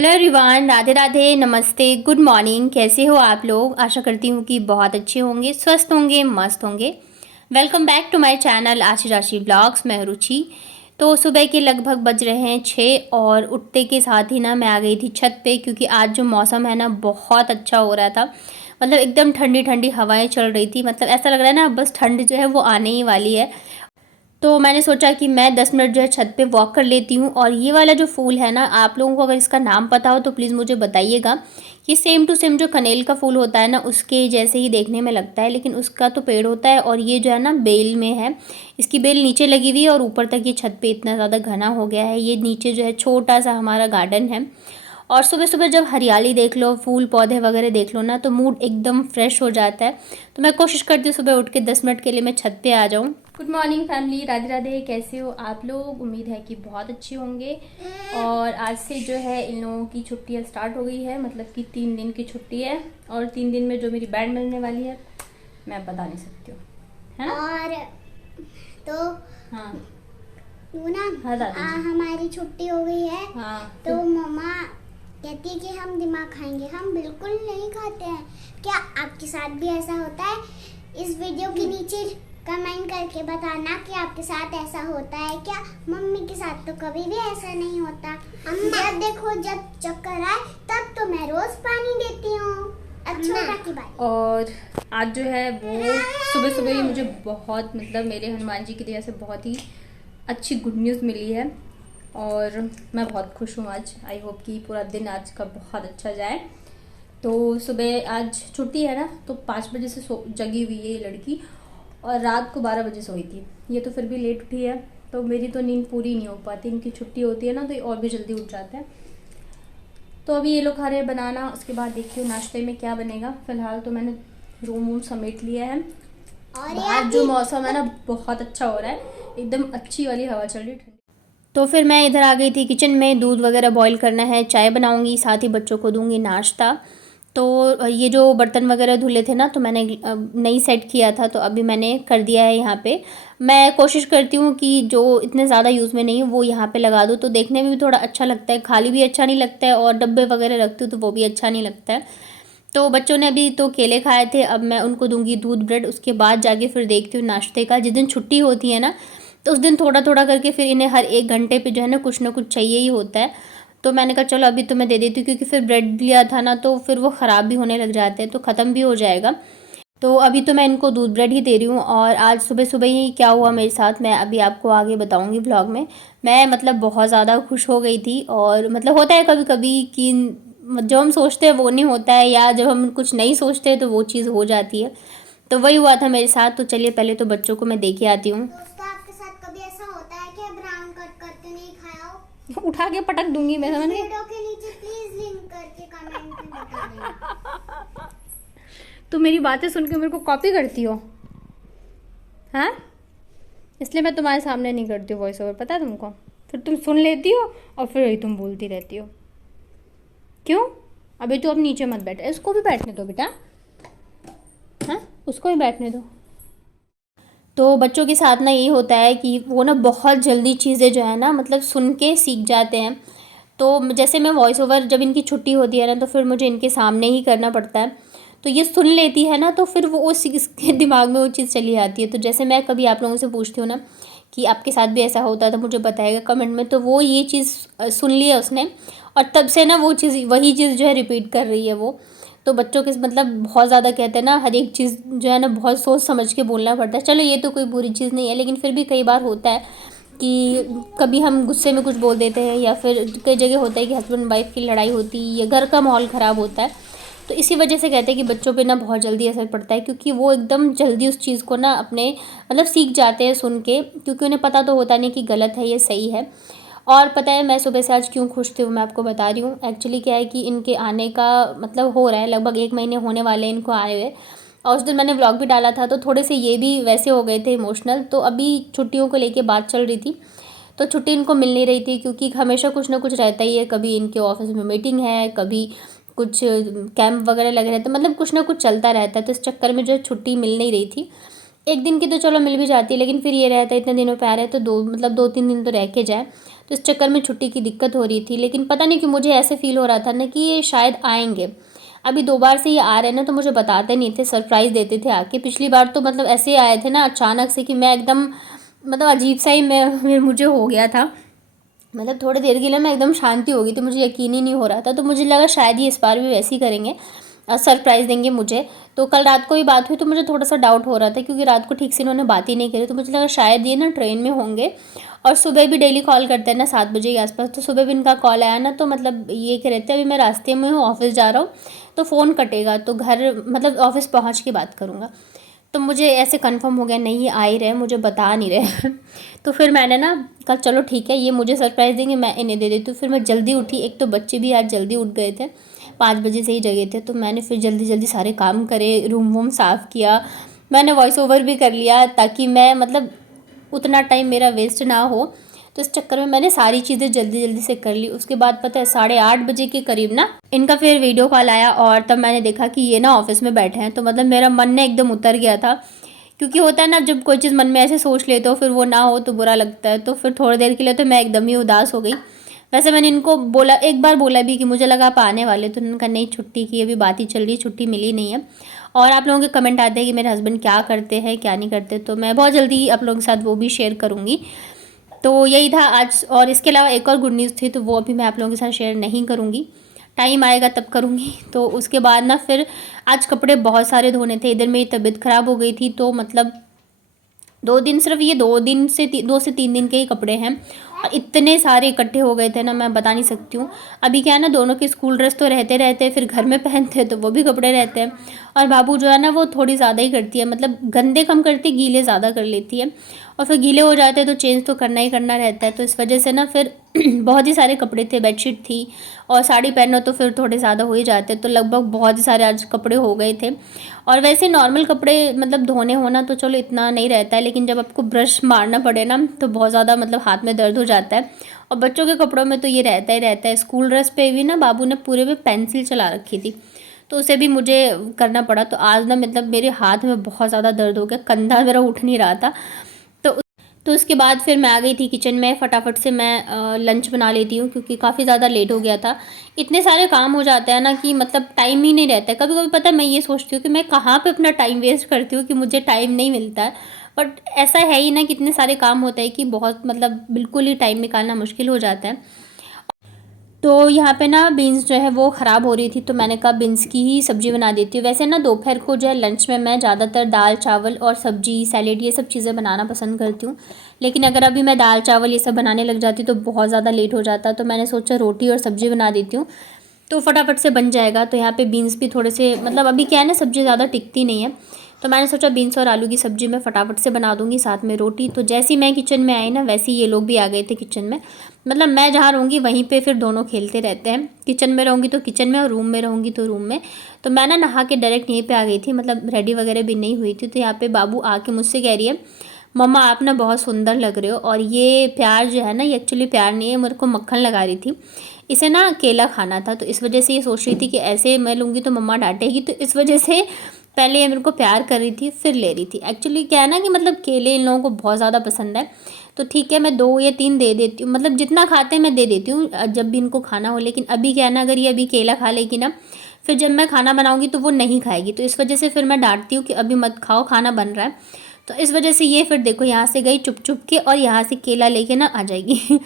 Hello everyone, Radhe Radhe, नमस्ते, good morning. कैसे हो आप लोग? आशा करती हूँ कि बहुत अच्छे होंगे, स्वस्थ होंगे, मस्त होंगे। Welcome back to my channel Ashi Rashi blogs. मैं रुचि। तो सुबह के लगभग बज रहे हैं 6 और उठते के साथ ही ना मैं आ गई थी छत पे, क्योंकि आज जो मौसम है ना बहुत अच्छा हो रहा था। मतलब एकदम ठंडी ठंडी हवाएं चल रही थी। मतलब ऐसा लग रहा है ना बस ठंड जो है वो आने ही वाली है। तो मैंने सोचा कि मैं 10 मिनट जो है छत पे वॉक कर लेती हूँ। और ये वाला जो फूल है ना, आप लोगों को अगर इसका नाम पता हो तो प्लीज़ मुझे बताइएगा। ये सेम टू सेम जो कनेल का फूल होता है ना उसके जैसे ही देखने में लगता है, लेकिन उसका तो पेड़ होता है और ये जो है ना बेल में है। इसकी बेल नीचे लगी हुई है और ऊपर तक ये छत पे इतना ज़्यादा घना हो गया है। ये नीचे जो है छोटा सा हमारा गार्डन है। और सुबह सुबह जब हरियाली देख लो, फूल पौधे वगैरह देख लो ना, तो मूड एकदम फ्रेश हो जाता है। तो मैं कोशिश करती हूँ सुबह उठ के 10 मिनट के लिए मैं छत पे आ जाऊँ। Good morning family, Radhe Radhe. कैसे हो आप लोग? उम्मीद है कि बहुत अच्छे होंगे। और आज से जो है इन लोगों की छुट्टियाँ स्टार्ट हो गई है, मतलब कि 3 दिन की छुट्टी है। और 3 दिन में जो मेरी बैंड मिलने वाली है मैं बता नहीं सकती हूँ, है ना? और तो हाँ वो ना हाँ दादी जी। हमारी छुट्टी हो गई है। हाँ तो मम्मा कहती है कि हम दिमाग खाएंगे। हम बिल्कुल नहीं खाते हैं। क्या आपके साथ भी ऐसा होता है? इस वीडियो के नीचे कमेंट करके बताना कि आपके साथ ऐसा होता है क्या। मम्मी के साथ तो कभी भी ऐसा नहीं होता। जब देखो, जब चक्कर आए तब तो मैं रोज पानी देती हूँ। अच्छा की बात। और आज जो है वो सुबह सुबह ही मुझे बहुत, मतलब मेरे हनुमान जी की दया से बहुत ही अच्छी गुड न्यूज़ मिली है। और मैं बहुत खुश हूँ आज। आई होप कि पूरा दिन आज का बहुत अच्छा जाए। तो सुबह आज छुट्टी है ना, तो 5 बजे से जगी हुई है ये लड़की। और रात को 12 बजे सोई थी। ये तो फिर भी लेट उठी है, तो मेरी तो नींद पूरी नहीं हो पाती। इनकी छुट्टी होती है ना तो ये और भी जल्दी उठ जाते हैं। तो अभी ये लोग खा रहे हैं बनाना, उसके बाद देखती हूँ नाश्ते में क्या बनेगा। फिलहाल तो मैंने रूम वूम समेट लिया है। और बाहर जो मौसम है ना बहुत अच्छा हो रहा है, एकदम अच्छी वाली हवा चल रही है, ठंडी। तो फिर मैं इधर आ गई थी किचन में। दूध वगैरह बॉईल करना है, चाय बनाऊंगी, साथ ही बच्चों को दूंगी नाश्ता। तो ये जो बर्तन वगैरह धुले थे ना, तो मैंने नहीं सेट किया था, तो अभी मैंने कर दिया है यहाँ पे। मैं कोशिश करती हूँ कि जो इतने ज़्यादा यूज़ में नहीं वो यहाँ पे लगा दूँ, तो देखने में भी थोड़ा अच्छा लगता है। खाली भी अच्छा नहीं लगता है और डब्बे वगैरह रखती हूँ तो वो भी अच्छा नहीं लगता है। तो बच्चों ने अभी तो केले खाए थे, अब मैं उनको दूंगी दूध ब्रेड। उसके बाद जाके फिर देखती हूँ नाश्ते का। जिस दिन छुट्टी होती है ना तो उस दिन थोड़ा थोड़ा करके फिर इन्हें हर 1 घंटे पे जो है ना कुछ चाहिए ही होता है। तो मैंने कहा चलो अभी तो मैं दे देती हूँ, क्योंकि फिर ब्रेड लिया था ना तो फिर वो ख़राब भी होने लग जाते हैं, तो ख़त्म भी हो जाएगा। तो अभी तो मैं इनको दूध ब्रेड ही दे रही हूँ। और आज सुबह सुबह ही क्या हुआ मेरे साथ मैं अभी आपको आगे बताऊँगी व्लॉग में। मैं मतलब बहुत ज़्यादा खुश हो गई थी। और मतलब होता है कभी कभी कि जो हम सोचते हैं वो नहीं होता है, या जब हम कुछ नहीं सोचते तो वो चीज़ हो जाती है। तो वही हुआ था मेरे साथ। तो चलिए पहले तो बच्चों को मैं दे के आती हूँ। दोस्तों, आपके साथ कभी ऐसा होता है कि ब्राउन कट करके नहीं खाया हो? उठा के पटक दूंगी मैं, समझ गई? वीडियो के नीचे प्लीज लिंक करके कमेंट में बता देना। तो मेरी बातें सुन के मेरे को कॉपी करती हो, हाँ? इसलिए मैं तुम्हारे सामने नहीं करती हूँ वॉइस ओवर, पता है तुमको? फिर तुम सुन लेती हो और फिर वही तुम बोलती रहती हो। क्यों? अभी तो अब नीचे मत बैठ, इसको भी बैठने दो बेटा, हाँ उसको भी बैठने दो। तो बच्चों के साथ ना यही होता है कि वो ना बहुत जल्दी चीज़ें जो है ना मतलब सुन के सीख जाते हैं। तो जैसे मैं वॉइस ओवर जब इनकी छुट्टी होती है ना तो फिर मुझे इनके सामने ही करना पड़ता है। तो ये सुन लेती है ना तो फिर वो इसके दिमाग में वो चीज़ चली आती है। तो जैसे मैं कभी आप लोगों से पूछती हूँ ना कि आपके साथ भी ऐसा होता है तो मुझे बताएगा कमेंट में, तो वो ये चीज़ सुन ली है उसने। और तब से ना वो चीज़ वही चीज़ जो है रिपीट कर रही है वो। तो बच्चों के मतलब बहुत ज़्यादा कहते हैं ना हर एक चीज़ जो है ना बहुत सोच समझ के बोलना पड़ता है। चलो ये तो कोई बुरी चीज़ नहीं है, लेकिन फिर भी कई बार होता है कि कभी हम गुस्से में कुछ बोल देते हैं, या फिर कई जगह होता है कि हस्बैंड वाइफ की लड़ाई होती है या घर का माहौल ख़राब होता है। तो इसी वजह से कहते हैं कि बच्चों पे ना बहुत जल्दी असर पड़ता है, क्योंकि वो एकदम जल्दी उस चीज़ को ना अपने मतलब सीख जाते हैं सुन के, क्योंकि उन्हें पता तो होता नहीं कि गलत है या सही है। और पता है मैं सुबह से आज क्यों खुश थी वो मैं आपको बता रही हूँ। एक्चुअली क्या है कि इनके आने का मतलब हो रहा है, लगभग 1 महीने होने वाले हैं इनको आए हुए। और उस दिन मैंने व्लॉग भी डाला था तो थोड़े से ये भी वैसे हो गए थे इमोशनल। तो अभी छुट्टियों को लेके बात चल रही थी, तो छुट्टी इनको मिल नहीं रही थी, क्योंकि हमेशा कुछ ना कुछ रहता ही है। कभी इनके ऑफिस में मीटिंग है, कभी कुछ कैंप वगैरह लगे रहते हैं, मतलब कुछ ना कुछ चलता रहता है। तो इस चक्कर में जो है छुट्टी मिल नहीं रही थी। एक दिन की तो चलो मिल भी जाती है, लेकिन फिर ये रहता है इतने दिनों पे आ रहे हैं तो 2-3 दिन तो रह के जाए। तो इस चक्कर में छुट्टी की दिक्कत हो रही थी, लेकिन पता नहीं क्यों मुझे ऐसे फील हो रहा था ना कि ये शायद आएंगे। अभी 2 बार से ये आ रहे हैं ना, तो मुझे बताते नहीं थे, सरप्राइज़ देते थे आके। पिछली बार तो मतलब ऐसे आए थे ना अचानक से कि मैं एकदम मतलब अजीब सा ही मुझे हो गया था। मतलब थोड़ी देर के लिए मैं एकदम शांति हो गई थी, मुझे यकीन ही नहीं हो रहा था। तो मुझे लगा शायद ये इस बार भी वैसे ही करेंगे, सरप्राइज़ देंगे मुझे। तो कल रात को ही बात हुई तो मुझे थोड़ा सा डाउट हो रहा था, क्योंकि रात को ठीक से इन्होंने बात ही नहीं करी। तो मुझे लगा शायद ये ना ट्रेन में होंगे। और सुबह भी डेली कॉल करते हैं ना 7 बजे के आसपास, तो सुबह भी इनका कॉल आया ना, तो मतलब ये कह रहे थे अभी मैं रास्ते में हूँ, ऑफिस जा रहा हूँ, तो फ़ोन कटेगा तो घर मतलब ऑफिस पहुँच के बात करूँगा। तो मुझे ऐसे कंफर्म हो गया नहीं ये आ ही रहे, मुझे बता नहीं रहे। तो फिर मैंने ना कहा चलो ठीक है, ये मुझे सरप्राइज़ देंगे, मैं इन्हें दे देती हूँ। फिर मैं जल्दी उठी, एक तो बच्चे भी आज जल्दी उठ गए थे, 5 बजे से ही जगे थे। तो मैंने फिर जल्दी जल्दी सारे काम करे, रूम वूम साफ़ किया, मैंने वॉइस ओवर भी कर लिया ताकि मैं मतलब उतना टाइम मेरा वेस्ट ना हो। तो इस चक्कर में मैंने सारी चीज़ें जल्दी जल्दी से कर ली। उसके बाद पता है 8:30 बजे के करीब ना इनका फिर वीडियो कॉल आया, और तब मैंने देखा कि ये ना ऑफिस में बैठे हैं। तो मतलब मेरा मन ना एकदम उतर गया था, क्योंकि होता है ना जब कोई चीज़ मन में ऐसे सोच लेते हो फिर वो ना हो तो बुरा लगता है। तो फिर थोड़ी देर के लिए तो मैं एकदम ही उदास हो गई। वैसे मैंने इनको बोला, एक बार बोला भी कि मुझे लगा आप आने वाले, तो उन्होंने कहा नहीं छुट्टी की अभी बात ही चल रही है, छुट्टी मिली नहीं है। और आप लोगों के कमेंट आते हैं कि मेरे हस्बैंड क्या करते हैं क्या नहीं करते, तो मैं बहुत जल्दी आप लोगों के साथ वो भी शेयर करूँगी। तो यही था आज। और इसके अलावा एक और गुड न्यूज़ थी, तो वो अभी मैं आप लोगों के साथ शेयर नहीं करूँगी, टाइम आएगा तब करूँगी। तो उसके बाद ना फिर आज कपड़े बहुत सारे धोने थे। इधर मेरी तबीयत ख़राब हो गई थी, तो मतलब 2 दिन, सिर्फ ये 2 से 3 दिन के ही कपड़े हैं, और इतने सारे इकट्ठे हो गए थे ना मैं बता नहीं सकती हूँ। अभी क्या है ना, दोनों के स्कूल ड्रेस तो रहते फिर घर में पहनते हैं तो वो भी कपड़े रहते हैं। और बाबू जो है ना वो थोड़ी ज़्यादा ही करती है, मतलब गंदे कम करती, गीले ज़्यादा कर लेती है। और फिर गीले हो जाते हैं तो चेंज तो करना ही करना रहता है। तो इस वजह से ना फिर बहुत ही सारे कपड़े थे, बेडशीट थी, और साड़ी पहनो तो फिर थोड़े ज़्यादा हो ही जाते, तो लगभग बहुत ही सारे आज कपड़े हो गए थे। और वैसे नॉर्मल कपड़े मतलब धोने होना तो चलो इतना नहीं रहता है, लेकिन जब आपको ब्रश मारना पड़े ना तो बहुत ज़्यादा मतलब हाथ में दर्द हो जाता है। और बच्चों के कपड़ों में तो ये रहता ही रहता है। स्कूल ड्रेस पे भी ना बाबू ने पूरे में पेंसिल चला रखी थी, तो उसे भी मुझे करना पड़ा। तो आज ना मतलब मेरे हाथ में बहुत ज़्यादा दर्द हो गया, कंधा मेरा उठ नहीं रहा था। तो उसके बाद फिर मैं आ गई थी किचन में, फटाफट से मैं लंच बना लेती हूँ, क्योंकि काफ़ी ज़्यादा लेट हो गया था। इतने सारे काम हो जाते हैं ना कि मतलब टाइम ही नहीं रहता है। कभी कभी पता है मैं ये सोचती हूँ कि मैं कहाँ पे अपना टाइम वेस्ट करती हूँ कि मुझे टाइम नहीं मिलता है। बट ऐसा है ही ना कि इतने सारे काम होते हैं कि बहुत मतलब बिल्कुल ही टाइम निकालना मुश्किल हो जाता है। तो यहाँ पे ना बीन्स जो है वो ख़राब हो रही थी, तो मैंने कहा बीन्स की ही सब्ज़ी बना देती हूँ। वैसे ना दोपहर को जो है लंच में मैं ज़्यादातर दाल चावल और सब्ज़ी सैलेड ये सब चीज़ें बनाना पसंद करती हूँ, लेकिन अगर अभी मैं दाल चावल ये सब बनाने लग जाती तो बहुत ज़्यादा लेट हो जाता। तो मैंने सोचा रोटी और सब्ज़ी बना देती हूँ, तो फटाफट से बन जाएगा। तो यहाँ पे बीन्स भी थोड़े से मतलब अभी क्या है ना सब्ज़ी ज़्यादा टिकती नहीं है, तो मैंने सोचा बीन्स और आलू की सब्ज़ी मैं फटाफट से बना दूँगी, साथ में रोटी। तो जैसे ही मैं किचन में आई ना वैसे ही ये लोग भी आ गए थे किचन में। मतलब मैं जहाँ रहूँगी वहीं पे फिर दोनों खेलते रहते हैं, किचन में रहूँगी तो किचन में और रूम में रहूँगी तो रूम में। तो मैं ना नहा के डायरेक्ट यहीं पे आ गई थी, मतलब रेडी वगैरह भी नहीं हुई थी। तो यहाँ पे बाबू आके मुझसे कह रही है मम्मा आप ना बहुत सुंदर लग रहे हो। और ये प्यार जो है ना ये एक्चुअली प्यार नहीं है, मेरे को मक्खन लगा रही थी। इसे ना केला खाना था, तो इस वजह से ये सोच रही थी कि ऐसे मैं लूँगी तो मम्मा डांटेगी, तो इस वजह से पहले ये मेरे को प्यार कर रही थी फिर ले रही थी। एक्चुअली क्या है ना कि मतलब केले इन लोगों को बहुत ज़्यादा पसंद है, तो ठीक है मैं 2 या 3 दे देती हूँ, मतलब जितना खाते हैं मैं दे देती हूँ जब भी इनको खाना हो। लेकिन अभी क्या है ना, अगर ये अभी केला खा लेगी ना फिर जब मैं खाना बनाऊँगी तो वो नहीं खाएगी, तो इस वजह से फिर मैं डांटती हूँ कि अभी मत खाओ खाना बन रहा है। तो इस वजह से ये फिर देखो यहाँ से गई चुप चुप के और यहाँ से केला लेके ना आ जाएगी।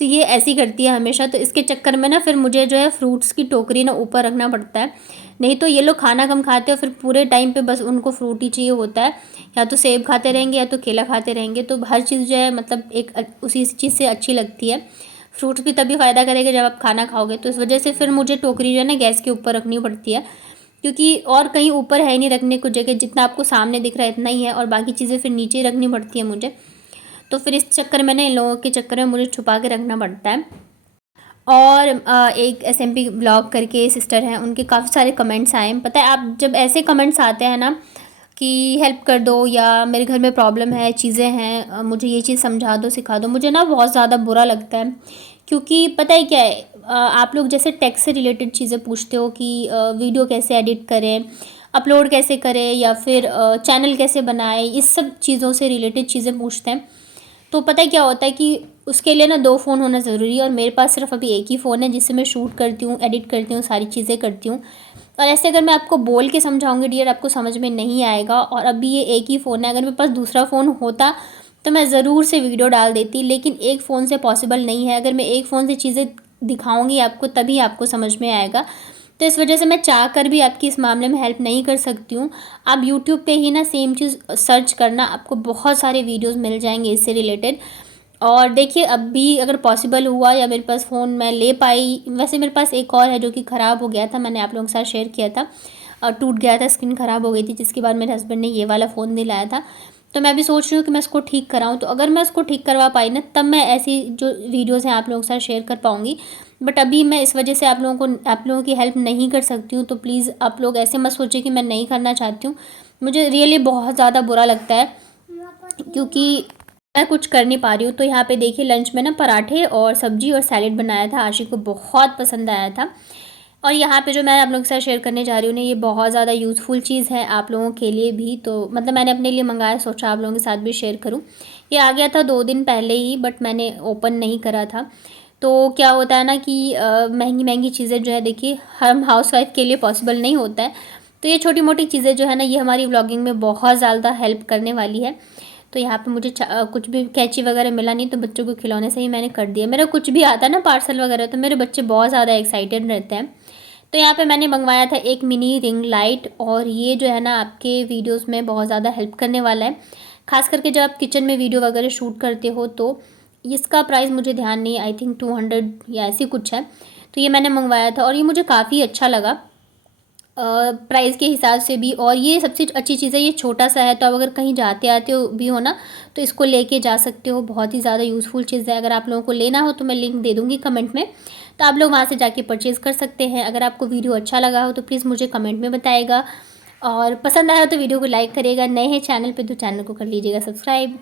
तो ये ऐसी करती है हमेशा। तो इसके चक्कर में ना फिर मुझे जो है फ्रूट्स की टोकरी ना ऊपर रखना पड़ता है, नहीं तो ये लोग खाना कम खाते हैं और फिर पूरे टाइम पे बस उनको फ्रूट ही चाहिए होता है, या तो सेब खाते रहेंगे या तो केला खाते रहेंगे। तो हर चीज़ जो है मतलब एक उसी चीज़ से अच्छी लगती है। फ्रूट्स भी तभी फ़ायदा करेगा जब आप खाना खाओगे, तो इस वजह से फिर मुझे टोकरी जो है ना गैस के ऊपर रखनी पड़ती है, क्योंकि और कहीं ऊपर है नहीं रखने को जगह, जितना आपको सामने दिख रहा है इतना ही है, और बाकी चीज़ें फिर नीचे ही रखनी पड़ती है मुझे। तो फिर इस चक्कर में ना इन लोगों के चक्कर में मुझे छुपा के रखना पड़ता है। और एक SMP ब्लॉग करके सिस्टर हैं, उनके काफ़ी सारे कमेंट्स आए हैं। पता है आप जब ऐसे कमेंट्स आते हैं ना कि हेल्प कर दो या मेरे घर में प्रॉब्लम है, चीज़ें हैं, मुझे ये चीज़ समझा दो सिखा दो, मुझे ना बहुत ज़्यादा बुरा लगता है। क्योंकि पता है क्या है, आप लोग जैसे टेक से रिलेटेड चीज़ें पूछते हो कि वीडियो कैसे एडिट करें, अपलोड कैसे करें या फिर चैनल कैसे बनाएं, इस सब चीज़ों से रिलेटेड चीज़ें पूछते हैं। तो पता है क्या होता है कि उसके लिए ना 2 फ़ोन होना ज़रूरी है, और मेरे पास सिर्फ अभी एक ही फ़ोन है जिससे मैं शूट करती हूँ, एडिट करती हूँ, सारी चीज़ें करती हूँ। और ऐसे अगर मैं आपको बोल के समझाऊंगी डियर, आपको समझ में नहीं आएगा। और अभी ये एक ही फ़ोन है, अगर मेरे पास दूसरा फ़ोन होता तो मैं ज़रूर से वीडियो डाल देती, लेकिन एक फ़ोन से पॉसिबल नहीं है। अगर मैं एक फ़ोन से चीज़ें दिखाऊंगी आपको तभी आपको समझ में आएगा। तो इस वजह से मैं चाह कर भी आपकी इस मामले में हेल्प नहीं कर सकती हूँ। आप यूट्यूब पे ही ना सेम चीज़ सर्च करना, आपको बहुत सारे वीडियोस मिल जाएंगे इससे रिलेटेड। और देखिए अभी अगर पॉसिबल हुआ या मेरे पास फ़ोन मैं ले पाई, वैसे मेरे पास एक और है जो कि ख़राब हो गया था, मैंने आप लोगों के साथ शेयर किया था, और टूट गया था, स्क्रीन ख़राब हो गई थी, जिसके बाद मेरे हस्बैंड ने ये वाला फ़ोन दिलाया था। तो मैं भी सोच रही हूँ कि मैं इसको ठीक कराऊँ। तो अगर मैं इसको ठीक करवा पाई ना, तब मैं ऐसी जो वीडियोज़ हैं आप लोगों के साथ शेयर कर पाऊँगी। बट अभी मैं इस वजह से आप लोगों की हेल्प नहीं कर सकती हूँ। तो प्लीज़ आप लोग ऐसे मत सोचिए कि मैं नहीं करना चाहती हूँ। मुझे रियली बहुत ज़्यादा बुरा लगता है क्योंकि मैं कुछ कर नहीं पा रही हूँ। तो यहाँ पे देखिए लंच में ना पराठे और सब्जी और सैलेड बनाया था, आशी को बहुत पसंद आया था। और यहाँ पे जो मैं आप लोगों के साथ शेयर करने जा रही हूँ ना, ये बहुत ज़्यादा यूज़फुल चीज़ है आप लोगों के लिए भी। तो मतलब मैंने अपने लिए मंगाया, सोचा आप लोगों के साथ भी शेयर करूँ। ये आ गया था 2 दिन पहले ही, बट मैंने ओपन नहीं करा था। तो क्या होता है ना कि महंगी महंगी चीज़ें जो है, देखिए हम हाउसवाइफ के लिए पॉसिबल नहीं होता है। तो ये छोटी मोटी चीज़ें जो है ना, ये हमारी व्लॉगिंग में बहुत ज़्यादा हेल्प करने वाली है। तो यहाँ पे मुझे कुछ भी कैंची वगैरह मिला नहीं, तो बच्चों को खिलौने से ही मैंने कर दिया। मेरा कुछ भी आता है ना पार्सल वगैरह, तो मेरे बच्चे बहुत ज़्यादा एक्साइटेड रहते हैं। तो यहाँ पे मैंने मंगवाया था एक मिनी रिंग लाइट, और ये जो है ना आपके वीडियोस में बहुत ज़्यादा हेल्प करने वाला है, खास करके जब आप किचन में वीडियो वगैरह शूट करते हो। तो इसका प्राइस मुझे ध्यान नहीं, आई थिंक 200 या ऐसी कुछ है। तो ये मैंने मंगवाया था और ये मुझे काफ़ी अच्छा लगा प्राइस के हिसाब से भी। और ये सबसे अच्छी चीज़ है, ये छोटा सा है, तो आप अगर कहीं जाते आते हो भी हो ना, तो इसको लेके जा सकते हो। बहुत ही ज़्यादा यूज़फुल चीज़ है। अगर आप लोगों को लेना हो तो मैं लिंक दे दूँगी कमेंट में, तो आप लोग वहाँ से जाके परचेज़ कर सकते हैं। अगर आपको वीडियो अच्छा लगा हो तो प्लीज़ मुझे कमेंट में बताइएगा, और पसंद आया हो तो वीडियो को लाइक करिएगा। नए हैं चैनल पे तो चैनल को कर लीजिएगा सब्सक्राइब।